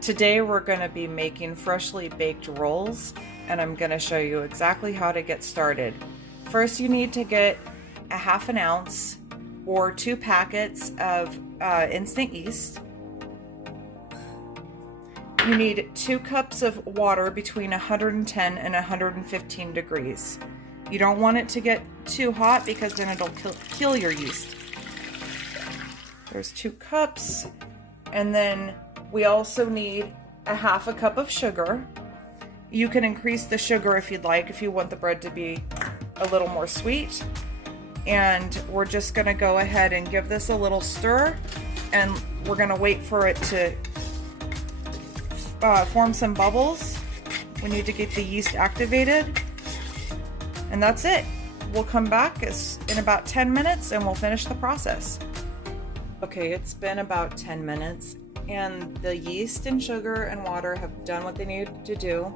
Today we're going to be making freshly baked rolls, and I'm going to show you exactly how to get started. First, you need to get a half an ounce or 2 packets of instant yeast. You need 2 cups of water between 110 and 115 degrees. You don't want it to get too hot because then it'll kill your yeast. There's 2 cups, and then we also need a half a cup of sugar. You can increase the sugar if you'd like, if you want the bread to be a little more sweet. And we're just gonna go ahead and give this a little stir, and we're gonna wait for it to form some bubbles. We need to get the yeast activated, and that's it. We'll come back in about 10 minutes and we'll finish the process. Okay, it's been about 10 minutes and the yeast and sugar and water have done what they need to do,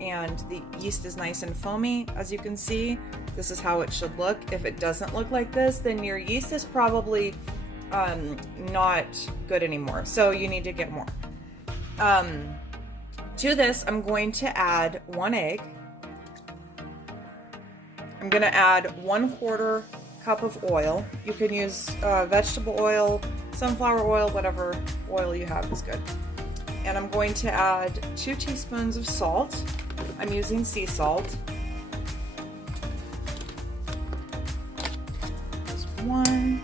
and the yeast is nice and foamy. As you can see, this is how it should look. If it doesn't look like this, then your yeast is probably not good anymore, so you need to get more. To this, I'm going to add 1 egg. I'm going to add 1/4 cup of oil. You can use vegetable oil, sunflower oil, whatever oil you have is good. And I'm going to add 2 teaspoons of salt. I'm using sea salt. There's 1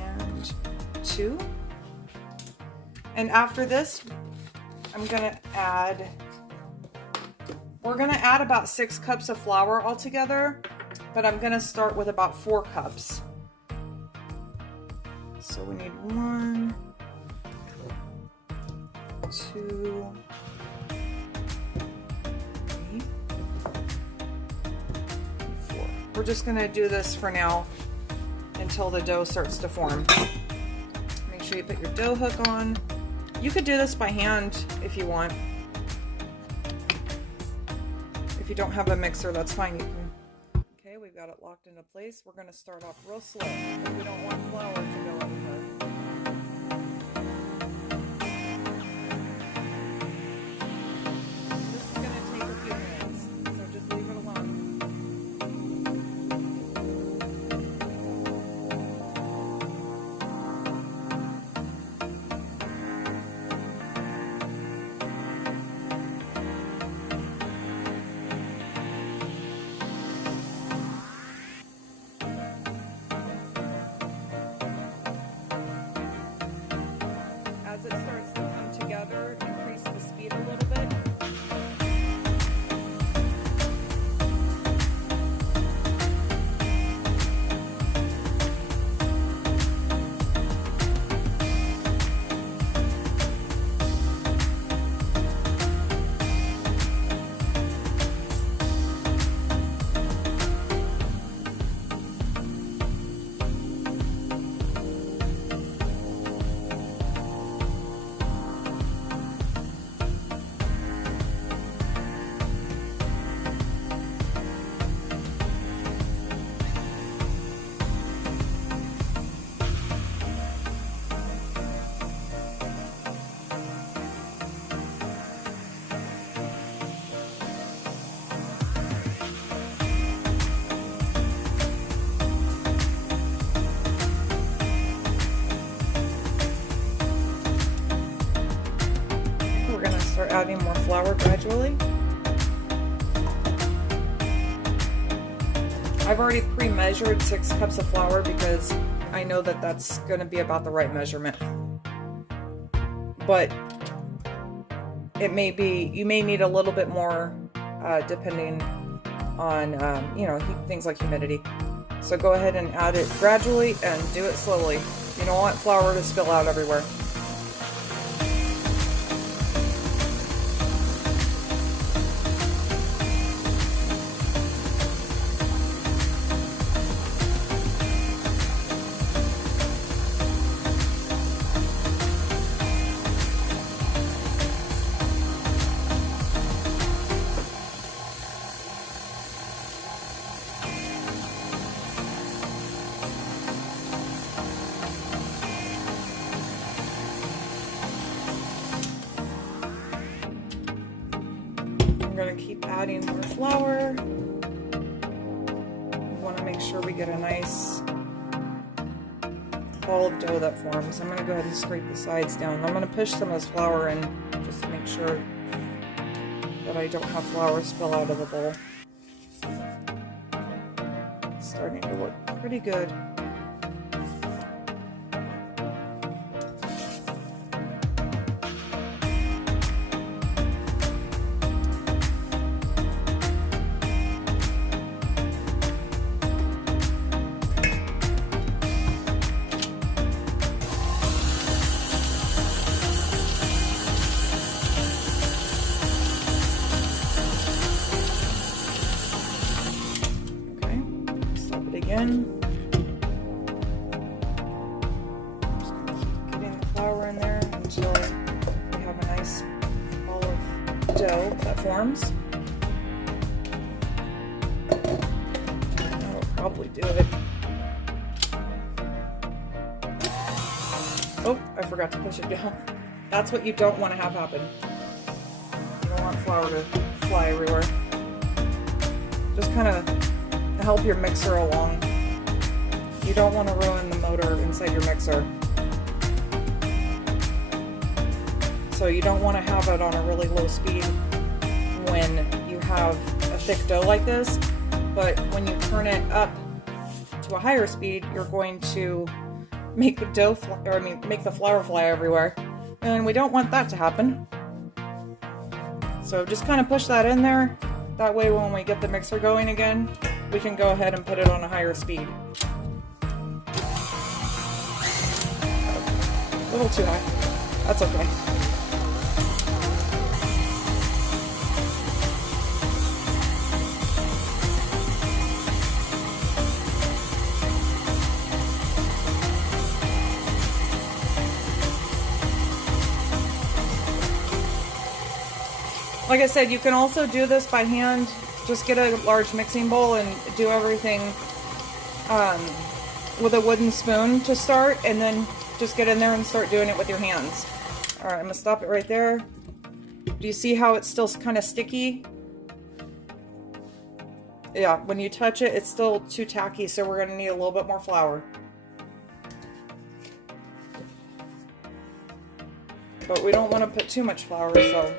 and 2. And after this, we're gonna add about 6 cups of flour altogether, but I'm gonna start with about 4 cups. So we need 1, 2, 3, 4. We're just gonna do this for now until the dough starts to form. Make sure you put your dough hook on. You could do this by hand if you want. If you don't have a mixer, that's fine. You can. Okay, we've got it locked into place. We're going to start off real slow because we don't want flour to go everywhere. This is going to take a few minutes, so just leave it alone. As it starts to come together, increase the speed a little bit. Start adding more flour gradually. I've already pre-measured 6 cups of flour because I know that that's going to be about the right measurement. But it may be, you may need a little bit more depending on, things like humidity. So go ahead and add it gradually and do it slowly. You don't want flour to spill out everywhere. keep adding more flour. We want to make sure we get a nice ball of dough that forms. I'm going to go ahead and scrape the sides down. I'm going to push some of this flour in just to make sure that I don't have flour spill out of the bowl. It's starting to look pretty good. Again. Just gonna keep getting the flour in there until we have a nice ball of dough that forms. That'll probably do it. Oh, I forgot to push it down. That's what you don't want to have happen. You don't want flour to fly everywhere. Just kind of help your mixer along. You don't want to ruin the motor inside your mixer. So you don't want to have it on a really low speed when you have a thick dough like this, but when you turn it up to a higher speed, you're going to make the dough make the flour fly everywhere. And we don't want that to happen. So just kind of push that in there. That way when we get the mixer going again, we can go ahead and put it on a higher speed. A little too high. That's okay. Like I said, you can also do this by hand. Just get a large mixing bowl and do everything with a wooden spoon to start, and then just get in there and start doing it with your hands. All right, I'm gonna stop it right there. Do you see how it's still kind of sticky? Yeah, when you touch it, it's still too tacky, so we're gonna need a little bit more flour. But we don't want to put too much flour, so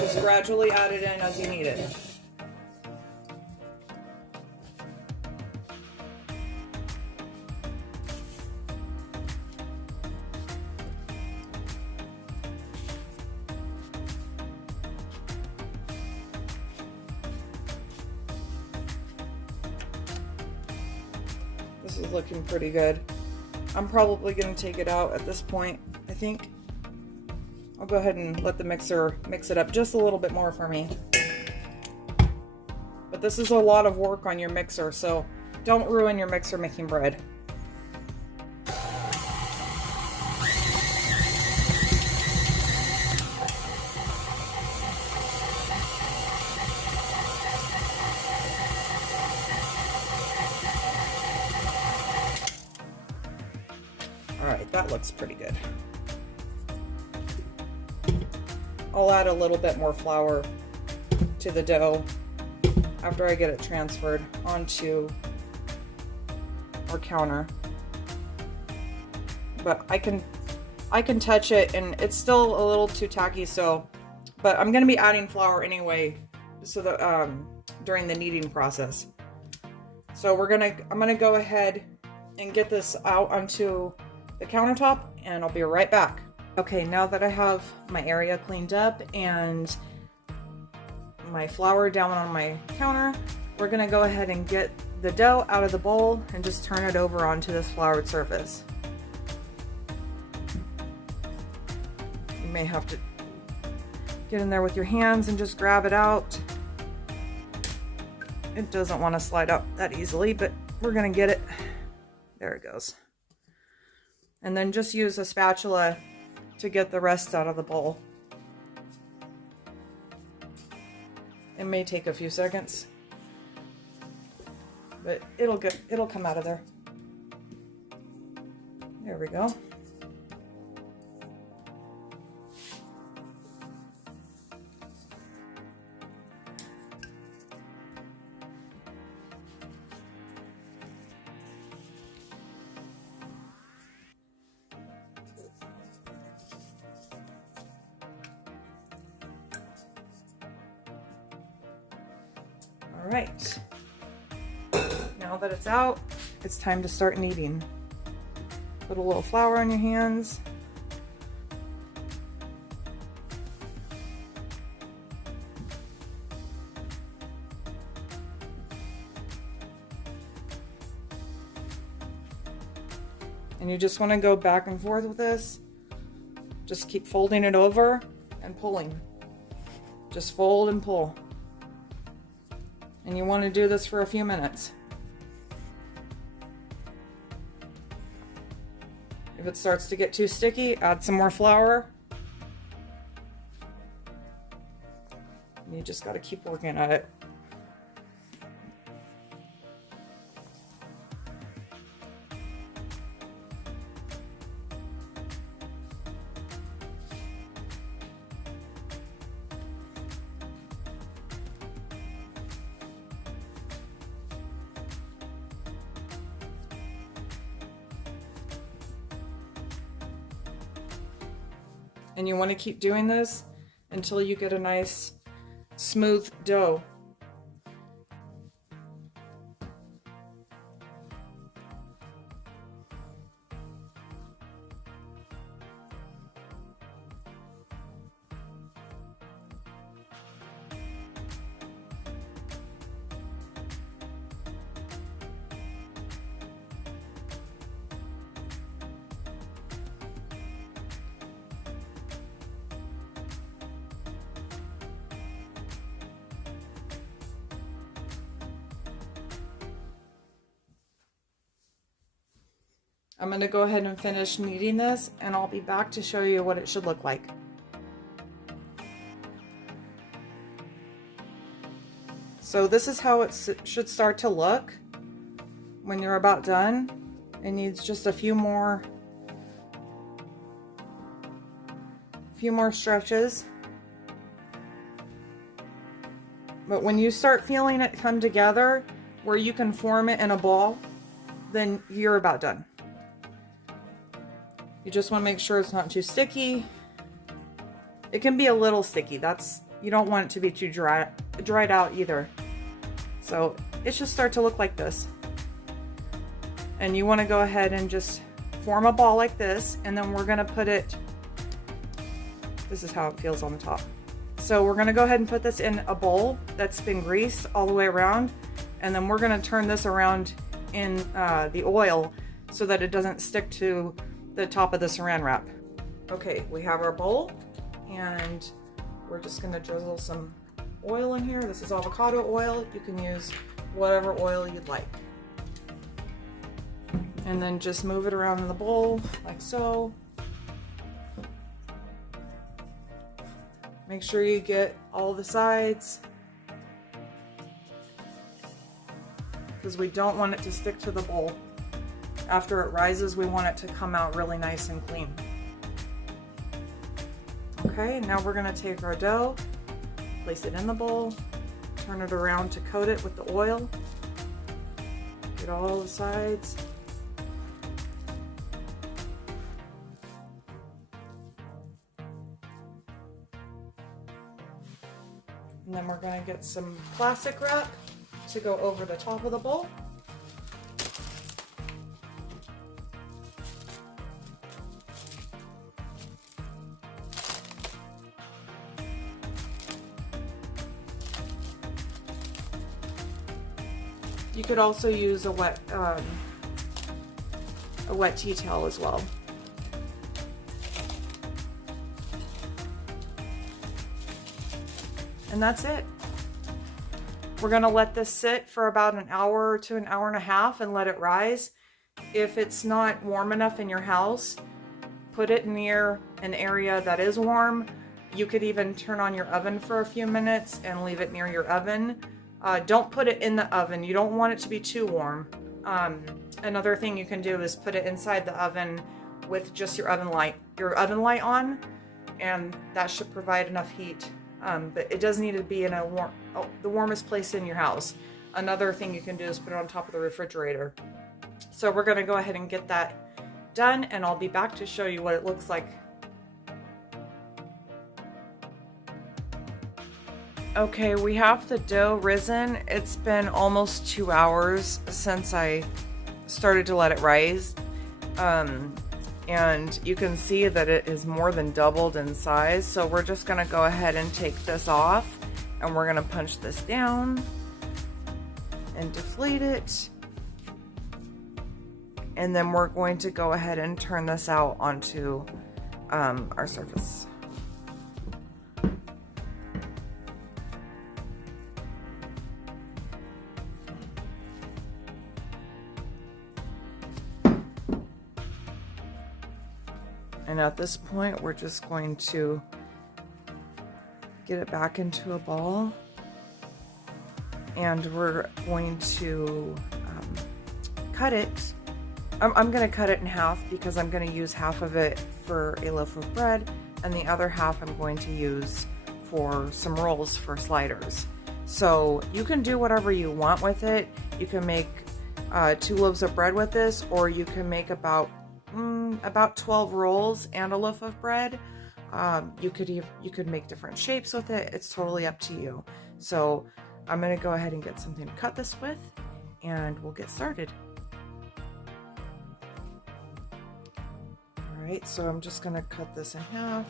just gradually add it in as you need it. This is looking pretty good. I'm probably going to take it out at this point. I think I'll go ahead and let the mixer mix it up just a little bit more for me. But this is a lot of work on your mixer, so don't ruin your mixer making bread. All right, that looks pretty good. I'll add a little bit more flour to the dough after I get it transferred onto our counter. But I can touch it and it's still a little too tacky, so but I'm gonna be adding flour anyway so that during the kneading process. So I'm gonna go ahead and get this out onto the countertop and I'll be right back. Okay, now that I have my area cleaned up and my flour down on my counter, we're gonna go ahead and get the dough out of the bowl and just turn it over onto this floured surface. You may have to get in there with your hands and just grab it out. It doesn't want to slide out that easily, but we're gonna get it. There it goes. And then just use a spatula to get the rest out of the bowl. It may take a few seconds, but it'll come out of there. There we go. All right. Now that it's out, it's time to start kneading. Put a little flour on your hands. And you just want to go back and forth with this. Just keep folding it over and pulling. Just fold and pull. And you want to do this for a few minutes. If it starts to get too sticky, add some more flour. And you just got to keep working at it. And you want to keep doing this until you get a nice smooth dough. I'm going to go ahead and finish kneading this, and I'll be back to show you what it should look like. So this is how it should start to look when you're about done. It needs just a few more stretches. But when you start feeling it come together where you can form it in a ball, then you're about done. You just want to make sure it's not too sticky. It can be a little sticky. You don't want it to be too dried out either. So it should start to look like this. And you want to go ahead and just form a ball like this, and then we're going to put it, this is how it feels on the top. So we're going to go ahead and put this in a bowl that's been greased all the way around, and then we're going to turn this around in the oil so that it doesn't stick to the top of the saran wrap. Okay, we have our bowl, and we're just going to drizzle some oil in here. This is avocado oil. You can use whatever oil you'd like. And then just move it around in the bowl like so. Make sure you get all the sides, because we don't want it to stick to the bowl. After it rises, we want it to come out really nice and clean. Okay, now we're going to take our dough, place it in the bowl, turn it around to coat it with the oil, get all the sides. And then we're going to get some plastic wrap to go over the top of the bowl. You could also use a wet tea towel as well. And that's it. We're gonna let this sit for about an hour to an hour and a half and let it rise. If it's not warm enough in your house, put it near an area that is warm. You could even turn on your oven for a few minutes and leave it near your oven. Don't put it in the oven. You don't want it to be too warm. Another thing you can do is put it inside the oven with just your oven light on, and that should provide enough heat. But it does need to be in the warmest place in your house. Another thing you can do is put it on top of the refrigerator. So we're going to go ahead and get that done, and I'll be back to show you what it looks like. Okay, we have the dough risen. It's been almost 2 hours since I started to let it rise. And you can see that it is more than doubled in size. So we're just gonna go ahead and take this off, and we're gonna punch this down and deflate it. And then we're going to go ahead and turn this out onto our surface. And at this point, we're just going to get it back into a ball, and we're going to cut it. I'm going to cut it in half because I'm going to use half of it for a loaf of bread, and the other half I'm going to use for some rolls for sliders. So you can do whatever you want with it. You can make 2 loaves of bread with this, or you can make about 12 rolls and a loaf of bread. You could make different shapes with it. It's totally up to you. So I'm gonna go ahead and get something to cut this with, and we'll get started. All right, so I'm just gonna cut this in half,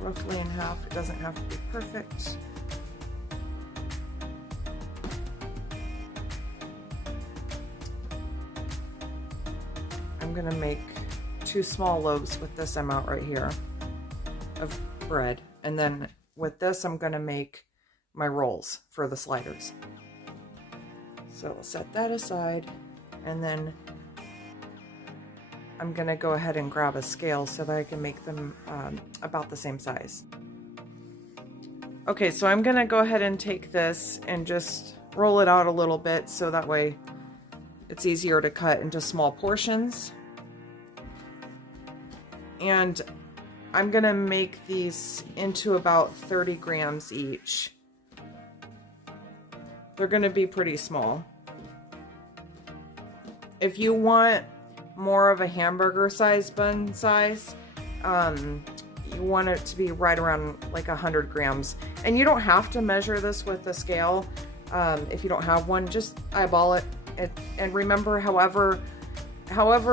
roughly in half. It doesn't have to be perfect. I'm gonna make 2 small loaves with this amount right here of bread, and then with this I'm gonna make my rolls for the sliders. So we'll set that aside, and then I'm gonna go ahead and grab a scale so that I can make them about the same size. Okay, so I'm gonna go ahead and take this and just roll it out a little bit so that way it's easier to cut into small portions. And I'm gonna make these into about 30 grams each. They're gonna be pretty small. If you want more of a hamburger size bun size, you want it to be right around like 100 grams. And you don't have to measure this with a scale. If you don't have one, just eyeball it. And remember, however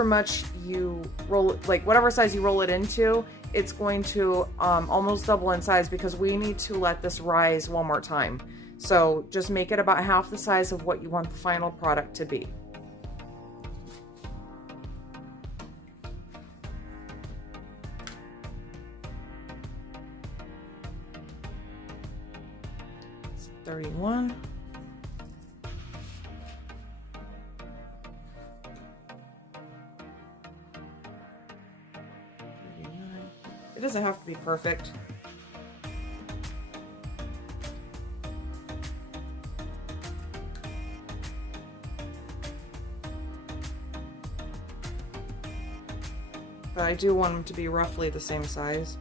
much you roll it, like whatever size you roll it into, it's going to almost double in size because we need to let this rise one more time. So just make it about half the size of what you want the final product to be. It's 31. It doesn't have to be perfect. But I do want them to be roughly the same size.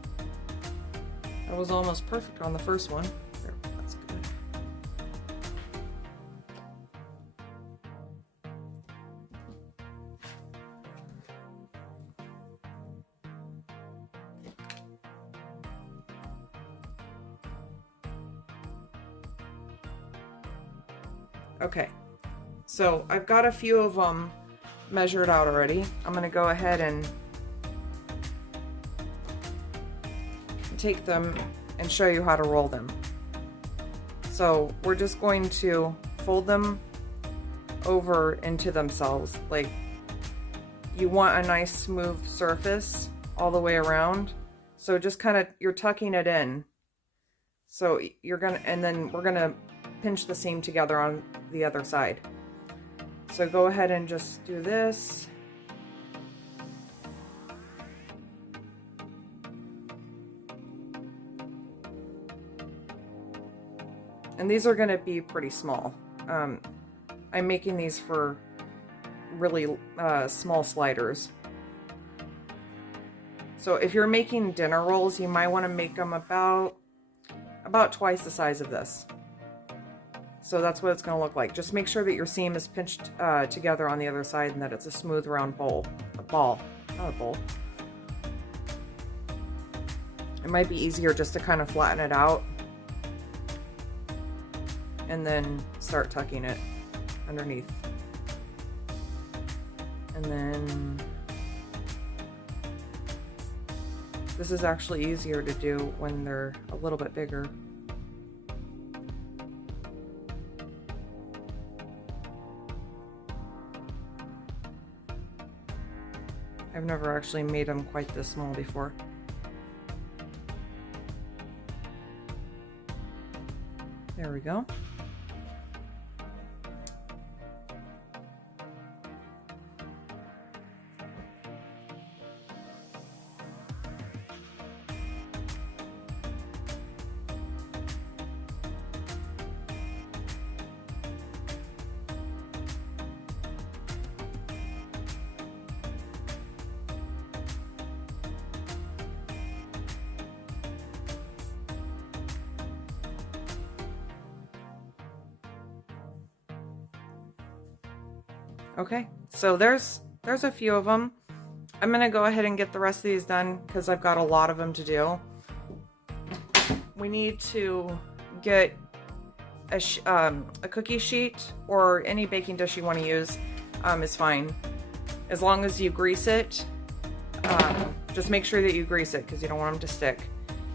I was almost perfect on the first one. There, that's good. Okay, so I've got a few of them measured out already. I'm going to go ahead and take them and show you how to roll them. So we're just going to fold them over into themselves. Like, you want a nice smooth surface all the way around. So just kind of, you're tucking it in. So you're gonna, and then we're gonna pinch the seam together on the other side. So go ahead and just do this. And these are gonna be pretty small. I'm making these for really small sliders. So if you're making dinner rolls, you might want to make them about twice the size of this. So that's what it's going to look like. Just make sure that your seam is pinched together on the other side and that it's a smooth round ball, not a bowl. It might be easier just to kind of flatten it out and then start tucking it underneath. And then this is actually easier to do when they're a little bit bigger. I've never actually made them quite this small before. There we go. Okay, so there's a few of them. I'm gonna go ahead and get the rest of these done because I've got a lot of them to do. We need to get a cookie sheet, or any baking dish you want to use is fine, as long as you grease it. Just make sure that you grease it because you don't want them to stick.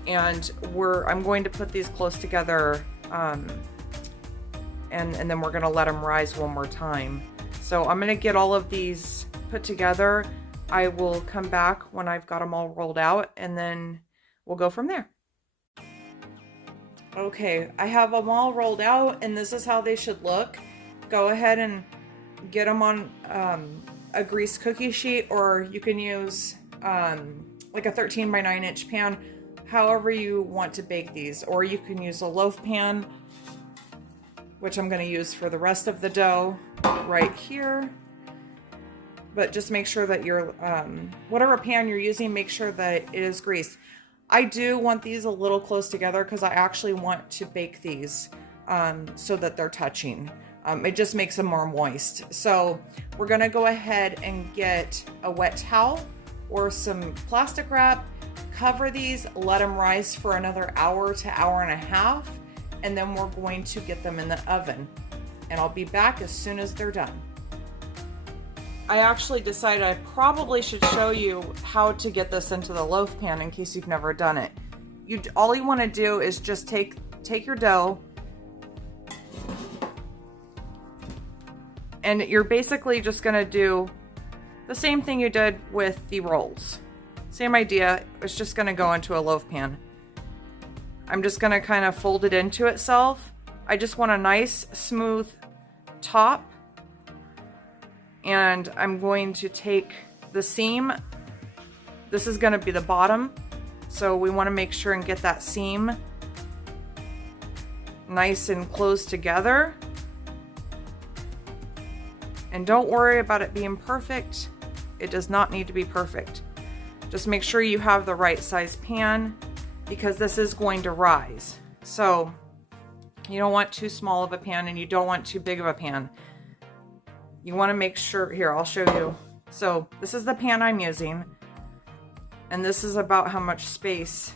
And I'm going to put these close together, and then we're gonna let them rise one more time. So I'm gonna get all of these put together. I will come back when I've got them all rolled out, and then we'll go from there. Okay, I have them all rolled out, and this is how they should look. Go ahead and get them on a greased cookie sheet, or you can use like a 13 by 9 inch pan, however you want to bake these. Or you can use a loaf pan, which I'm going to use for the rest of the dough right here. But just make sure that your whatever pan you're using, make sure that it is greased. I do want these a little close together because I actually want to bake these so that they're touching. It just makes them more moist. So we're gonna go ahead and get a wet towel or some plastic wrap, cover these, let them rise for another hour to hour and a half, and then we're going to get them in the oven. And I'll be back as soon as they're done. I actually decided I probably should show you how to get this into the loaf pan in case you've never done it. All you want to do is just take your dough, and you're basically just going to do the same thing you did with the rolls. Same idea. It's just going to go into a loaf pan. I'm just going to kind of fold it into itself. I just want a nice smooth top. And I'm going to take the seam. This is going to be the bottom. So we want to make sure and get that seam nice and close together. And don't worry about it being perfect. It does not need to be perfect. Just make sure you have the right size pan because this is going to rise. So you don't want too small of a pan and you don't want too big of a pan. You want to make sure, here, I'll show you. So this is the pan I'm using, and this is about how much space.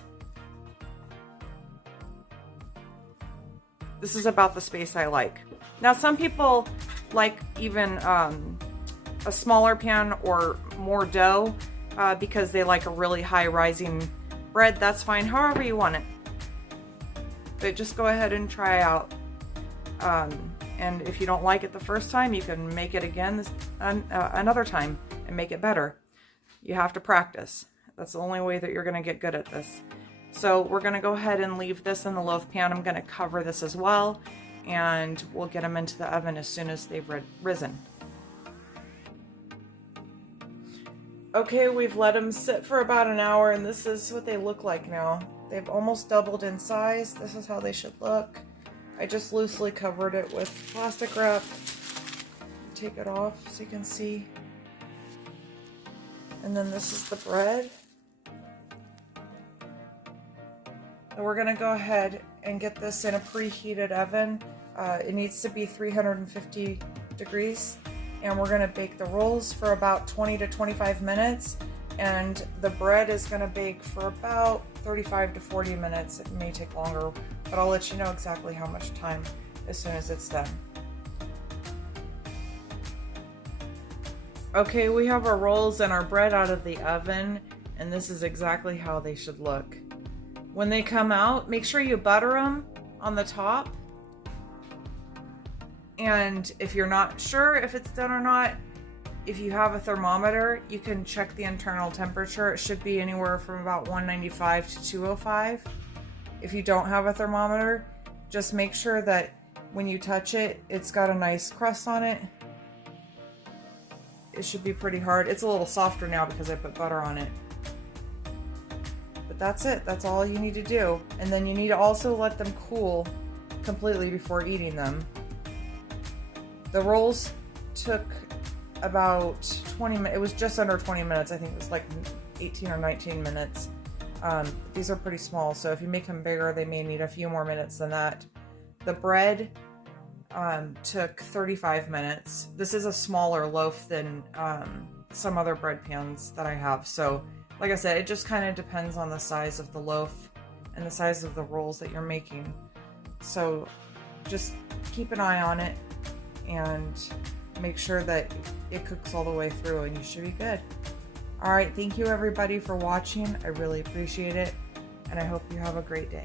This is about the space I like. Now some people like even a smaller pan or more dough because they like a really high rising bread. That's fine, however you want it. But just go ahead and try out. And if you don't like it the first time, you can make it again another time and make it better. You have to practice. That's the only way that you're going to get good at this. So we're going to go ahead and leave this in the loaf pan. I'm going to cover this as well, and we'll get them into the oven as soon as they've risen. Okay, we've let them sit for about an hour, and this is what they look like now. They've almost doubled in size. This is how they should look. I just loosely covered it with plastic wrap. Take it off so you can see. And then this is the bread. And we're gonna go ahead and get this in a preheated oven. It needs to be 350 degrees. And we're gonna bake the rolls for about 20 to 25 minutes. And the bread is going to bake for about 35 to 40 minutes. It may take longer, but I'll let you know exactly how much time as soon as it's done. Okay, we have our rolls and our bread out of the oven, and this is exactly how they should look. When they come out, make sure you butter them on the top. And if you're not sure if it's done or not, if you have a thermometer, you can check the internal temperature. It should be anywhere from about 195 to 205. If you don't have a thermometer, just make sure that when you touch it, it's got a nice crust on it. It should be pretty hard. It's a little softer now because I put butter on it. But that's it. That's all you need to do. And then you need to also let them cool completely before eating them. The rolls took about 20 minutes. It was just under 20 minutes. I think it was like 18 or 19 minutes. These are pretty small, so if you make them bigger, they may need a few more minutes than that. The bread took 35 minutes. This is a smaller loaf than some other bread pans that I have. So like I said, it just kind of depends on the size of the loaf and the size of the rolls that you're making. So just keep an eye on it and make sure that it cooks all the way through, and you should be good. All right, thank you everybody for watching. I really appreciate it, and I hope you have a great day.